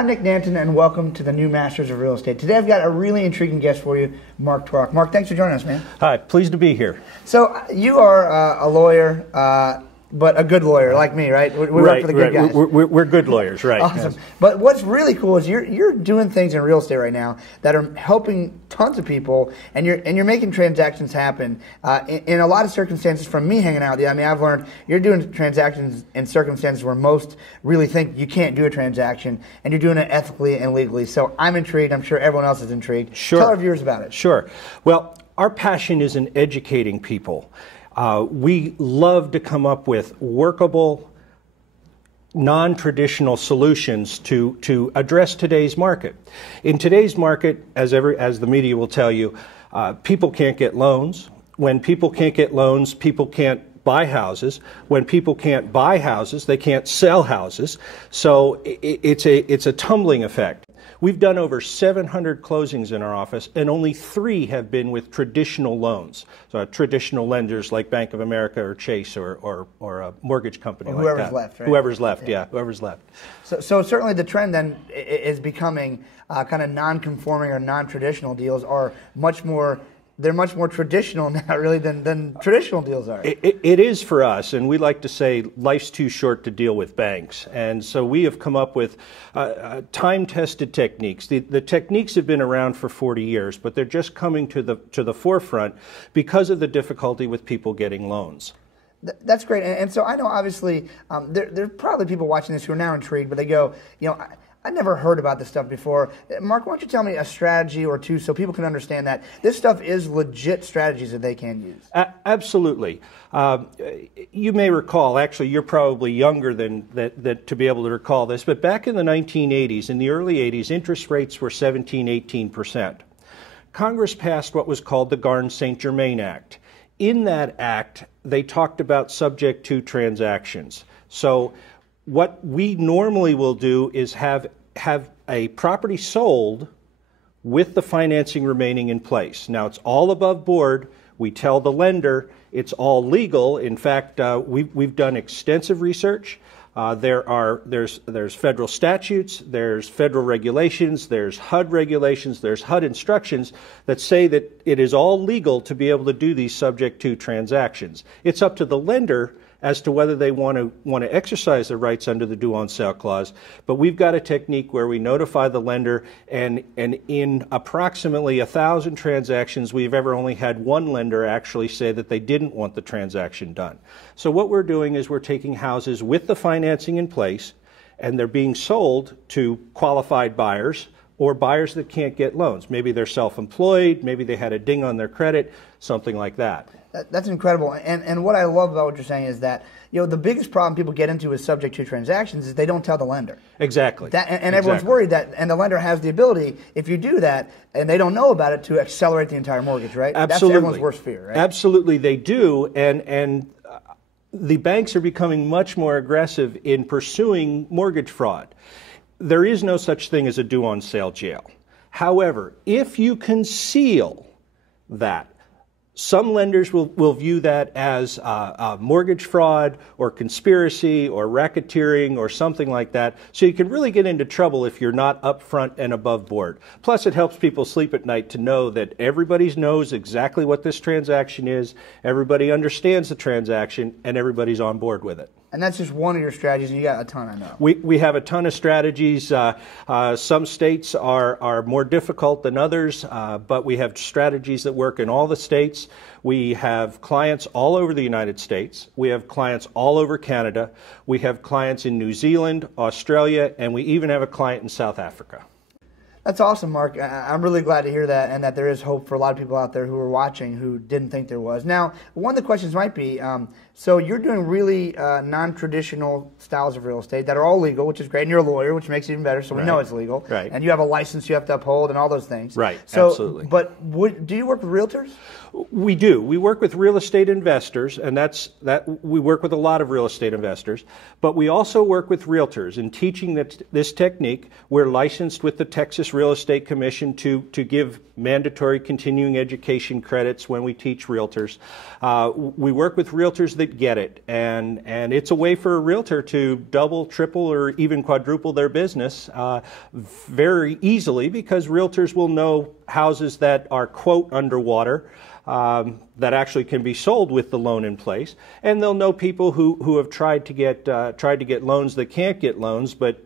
I'm Nick Nanton, and welcome to the New Masters of Real Estate. Today I've got a really intriguing guest for you, Mark Torok. Mark, thanks for joining us, man. Hi, pleased to be here. So you are a lawyer, but a good lawyer like me, right? We work for the good guys. We're good lawyers, right. Awesome. Yes. But what's really cool is you're doing things in real estate right now that are helping tons of people, and you're making transactions happen in a lot of circumstances. From me hanging out with you, I mean, I've learned you're doing transactions in circumstances where most really think you can't do a transaction, and you're doing it ethically and legally. So I'm intrigued. I'm sure everyone else is intrigued. Sure. Tell our viewers about it. Sure. Well, our passion is in educating people. We love to come up with workable, non-traditional solutions to address today's market. In today's market, as the media will tell you, people can't get loans. When people can't get loans, people can't buy houses. When people can't buy houses, they can't sell houses. So it's a tumbling effect. We've done over 700 closings in our office, and only 3 have been with traditional loans. So traditional lenders like Bank of America or Chase or a mortgage company like that. Whoever's left, right? Whoever's left, yeah, whoever's left. So certainly the trend then is becoming kind of non-conforming or non-traditional deals are much more. They're much more traditional now, really, than traditional deals are. It is for us, and we like to say life's too short to deal with banks. And so we have come up with time-tested techniques. The techniques have been around for 40 years, but they're just coming to the forefront because of the difficulty with people getting loans. That's great. And so I know, obviously, there are probably people watching this who are now intrigued, but they go, I never heard about this stuff before. Mark, why don't you tell me a strategy or two so people can understand that this stuff is legit strategies that they can use? Absolutely. You may recall, actually you're probably younger than to be able to recall this, but back in the 1980s, in the early 80s, interest rates were 17–18%. Congress passed what was called the Garn-St. Germain Act. In that act, they talked about subject to transactions. So what we normally will do is have a property sold with the financing remaining in place. Now, it's all above board. We tell the lender it's all legal. In fact, we've done extensive research. There's federal statutes, there's federal regulations, there's HUD regulations, there's HUD instructions that say that it is all legal to be able to do these subject to transactions. It's up to the lender as to whether they want to exercise their rights under the due on sale clause. But we've got a technique where we notify the lender, and in approximately 1,000 transactions, we've ever only had one lender actually say that they didn't want the transaction done. So what we're doing is we're taking houses with the financing in place, and they're being sold to qualified buyers or buyers that can't get loans. Maybe they're self-employed, maybe they had a ding on their credit, something like that. That's incredible. And what I love about what you're saying is that, the biggest problem people get into with subject to transactions is they don't tell the lender. Exactly. And everyone's worried that, and the lender has the ability, if you do that, and they don't know about it, to accelerate the entire mortgage, right? Absolutely. That's everyone's worst fear, right? Absolutely, they do. And the banks are becoming much more aggressive in pursuing mortgage fraud. There is no such thing as a due on sale jail. However, if you conceal that, some lenders will view that as mortgage fraud or conspiracy or racketeering or something like that. So you can really get into trouble if you're not upfront and above board. Plus, it helps people sleep at night to know that everybody knows exactly what this transaction is, everybody understands the transaction, and everybody's on board with it. And that's just one of your strategies, and you got a ton, I know. We have a ton of strategies. Some states are more difficult than others, but we have strategies that work in all the states. We have clients all over the United States. We have clients all over Canada. We have clients in New Zealand, Australia, and we even have a client in South Africa. That's awesome, Mark. I'm really glad to hear that, and that there is hope for a lot of people out there who are watching who didn't think there was. Now, one of the questions might be, so you're doing really non-traditional styles of real estate that are all legal, which is great, and you're a lawyer, which makes it even better, so we know it's legal. Right. And you have a license you have to uphold and all those things. Right, so, absolutely. But do you work with realtors? We do. We work with real estate investors, and we work with a lot of real estate investors, but we also work with realtors. In teaching this technique, we're licensed with the Texas Texas Real Estate Commission to give mandatory continuing education credits when we teach realtors. We work with realtors that get it, and it's a way for a realtor to double, triple, or even quadruple their business very easily, because realtors will know houses that are, quote, underwater, that actually can be sold with the loan in place, and they'll know people who have tried to get loans that can't get loans, but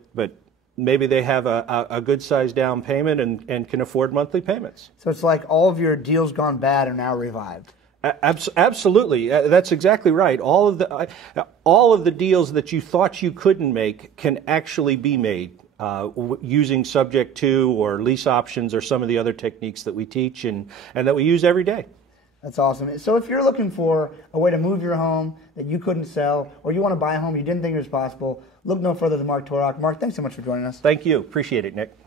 maybe they have a good sized down payment and can afford monthly payments. So it's like all of your deals gone bad are now revived. Absolutely, that's exactly right. All of the deals that you thought you couldn't make can actually be made using subject to or lease options or some of the other techniques that we teach and that we use every day. That's awesome. So if you're looking for a way to move your home that you couldn't sell, or you want to buy a home you didn't think it was possible, look no further than Mark Torok. Mark, thanks so much for joining us. Thank you. Appreciate it, Nick.